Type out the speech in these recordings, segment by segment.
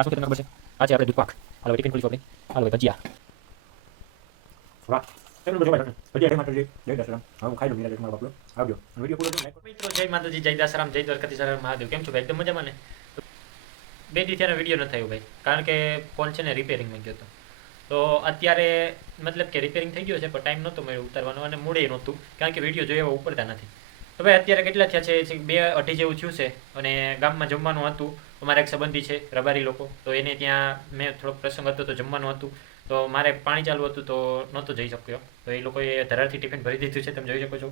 આ શું તમને ખબર છે? આ છે આપણે દૂધપાક. હાલો ટિફિન ખોલીશું આપણે. હાલો ભાઈ ભજીયા. વાહ કેમ બધું ભાઈ ભજીયા માતાજી જય દશરામ. હવે હું ખાઈ લઉં નિરાજે મારો બાપલો. આવજો. વિડિયો પૂરો જોઈને લાઈક મિત્રો જય માતાજી, જય દાસારામ, જય દ્વારકાધીશ, હર હર મહાદેવ. કેમ છો ભાઈ? એકદમ મજામાં ને? બે દી થયાનો વિડીયો ન થયો ભાઈ, કારણ કે ફોન છે ને રિપેરિંગમાં ગયો હતો. તો અત્યારે મતલબ કે રિપેરિંગ થઈ ગયો છે, પણ ટાઈમ નહોતો મળ્યો ઉતારવાનો અને મૂડે નહોતું, કારણ કે વિડીયો જોઈએ એવા ઉપડતા નથી. તો ભાઈ અત્યારે કેટલા થયા છે? 2-2.5 જેવું થયું છે. અને ગામમાં જમવાનું હતું. અમારા એક સંબંધી છે રબારી લોકો, તો એને ત્યાં મેં થોડોક પ્રસંગ હતો તો જમવાનું હતું. તો મારે પાણી ચાલુ હતું તો નહોતો જઈ શક્યો. તો એ લોકોએ ધરારથી ટિફિન ભરી દીધું છે, તમે જોઈ શકો છો.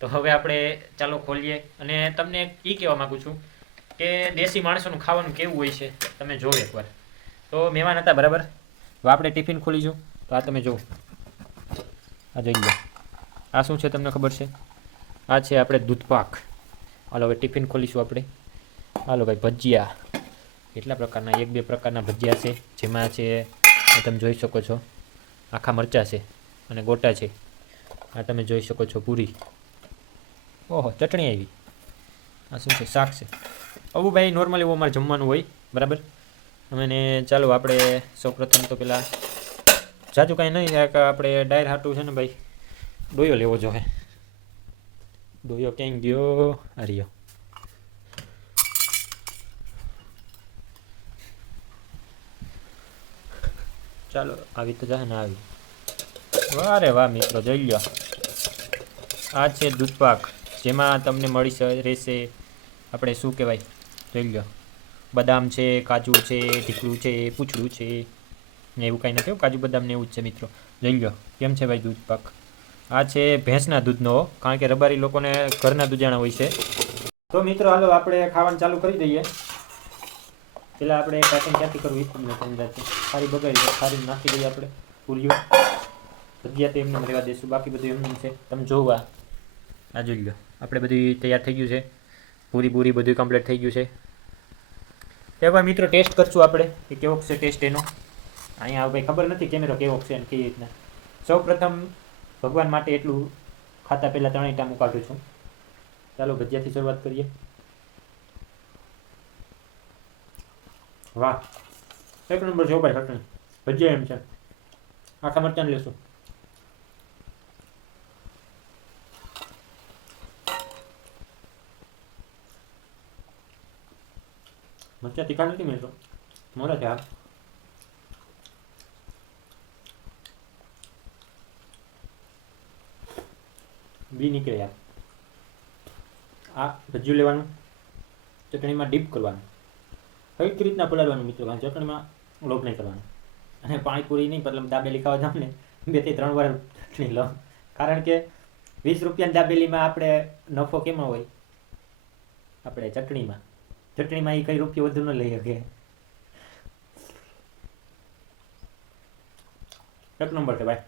તો હવે આપણે ચાલો ખોલીએ. અને તમને એ કહેવા માગું છું કે દેશી માણસોનું ખાવાનું કેવું હોય છે તમે જોવો એકવાર. તો મહેમાન હતા બરાબર. હવે આપણે ટિફિન ખોલીશું. તો આ તમે જુઓ, આ જોઈ લો. આ શું છે તમને ખબર છે? આ છે આપણે દૂધપાક. હાલો હવે ટિફિન ખોલીશું આપણે. હાલો ભાઈ ભજીયા. કેટલા પ્રકારના? 1-2 પ્રકારના ભજીયા છે, જેમાં છે તમે જોઈ શકો છો આખા મરચાં છે અને ગોટા છે. આ તમે જોઈ શકો છો પૂરી. ઓહો ચટણી આવી. આ શું છે? શાક છે. આવું ભાઈ નોર્મલ એવું અમારે જમવાનું હોય બરાબર. અને ચાલો આપણે સૌપ્રથમ તો પેલા જાજુ કાંઈ નહીં, આપણે ડાયર હાટું છે ને ભાઈ ડોયો લેવો જોઈએ. ડોયો ક્યાંય ગયો? આ રહ્યો. ચાલો આવી તો જાય ને આવી. વાહ રે વાહ મિત્રો, જોઈ લો. આ છે દૂધપાક, જેમાં તમને મળી રહેશે આપણે શું કહેવાય, જોઈ લો. બદામ છે, કાજુ છે, ઢીકલું છે, પૂંછડું છે ને એવું કાંઈ નથી. કાજુ બદામ ને એવું જ છે મિત્રો. જોઈ લો કેમ છે ભાઈ દૂધપાક. આ છે ભેંસના દૂધનો, કારણ કે રબારી લોકોને ઘરના દૂધાણા હોય છે. તો મિત્રો હાલો આપણે ખાવાનું ચાલુ કરી દઈએ. પેલા આપણે પેકિંગ ક્યાંથી કરવું એ પણ નથી સમજાતું. ખારી બગાડી ખારી નાખી દઈએ આપણે. પૂરીઓ ભજીયા તો એમને રહેવા દઈશું, બાકી બધું એમનું છે. તમે જોવા આ જોઈ લો, આપણે બધું તૈયાર થઈ ગયું છે. પૂરી બધું કમ્પ્લીટ થઈ ગયું છે. એકવાર મિત્રો ટેસ્ટ કરશું આપણે કે કેવો છે ટેસ્ટ એનો. અહીંયા ભાઈ ખબર નથી કેમેરો કેવો છે અને કેવી રીતના. સૌ પ્રથમ ભગવાન માટે એટલું ખાતા પહેલાં 3 ટામું કાઢું છું. ચાલો ભજીયાથી શરૂઆત કરીએ. વાહ એક નંબર છે ભાઈ ચટણી. ભજીયા એમ છે. આખા મરચાં લેશું. મરચાં તીખા નથી મેળતો, મોરા છે. બી નીકળે યાર. આ ભજીયું લેવાનું, ચટણીમાં ડીપ કરવાનું, કઈ રીતના પલાળવાનું મિત્રો. ચટણીમાં લોભ નહીં કરવાનો. અને પાણીપુરી નહીં, મતલબ દાબેલી ખાવા જાવ ને 2-3 વાર ચટણી લો, કારણ કે 20 રૂપિયાની દાબેલીમાં આપણે નફો કેમાં હોય? આપણે ચટણીમાં. ચટણીમાં એ કઈ રૂપિયા વધુ ન લઈ શકે. એક નંબર છે ભાઈ.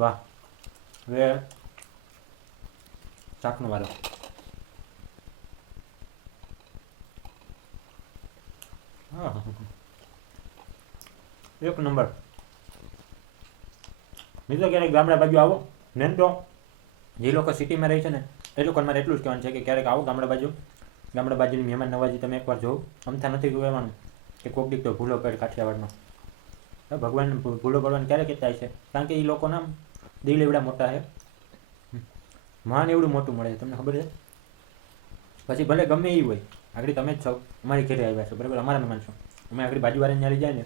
વાહ. હવે શાકનો વારો. એક નંબર મિત્રો. ક્યારેક ગામડા બાજુ આવો ને, તો જે લોકો સિટીમાં રહે છે ને એ લોકોને મારે એટલું જ કહેવાનું છે કે ક્યારેક આવો ગામડા બાજુ. ગામડા બાજુની મહેમાન નવાજી તમે એકવાર જોવો. અમથા નથી કહેવાનું કે કોક દીક તો ભૂલો પડે કાઠિયાવાડમાં. ભગવાન ભૂલો પડવાનું ક્યારે કહેતા છે, કારણ કે એ લોકોના દિલ એવડા મોટા છે, માન એવડું મોટું મળે છે, તમને ખબર છે. પછી ભલે ગમે એ હોય, આગળ તમે જ છો, અમારી ઘરે આવ્યા છો બરાબર, અમારા મહેમાન છો. અમે આગળ બાજુવાળાને ન્યારી જાય ને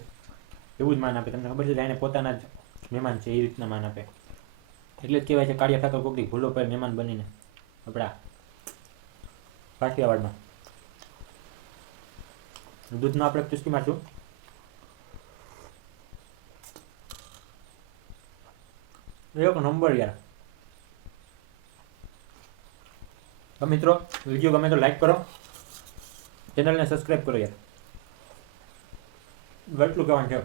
એવું જ માન આપે. તમને ખબર છે, જાણે પોતાના જ મહેમાન છે એ રીતના માન આપે. એટલે જ કહેવાય છે કાળિયા ઠાકોર કોકડી ભૂલો પડે મહેમાન બનીને આપણા કાઠિયાવાડમાં. દૂધનો આપણે ચુસ્કી મારશું. એક નંબર યાર. તો મિત્રો વિડીયો ગમે તો લાઈક કરો, ચેનલને સબસ્ક્રાઈબ કરો યાર. એટલું કહેવાનું છે.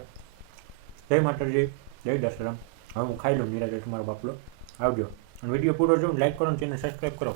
જય માતાજી, જય દશરામ. હવે હું ખાઈ લઉં નિરાજે તમારો બાપલો. આવજો. અને વિડીયો પૂરો જોઈને લાઈક કરો અને ચેનલ સબસ્ક્રાઈબ કરો.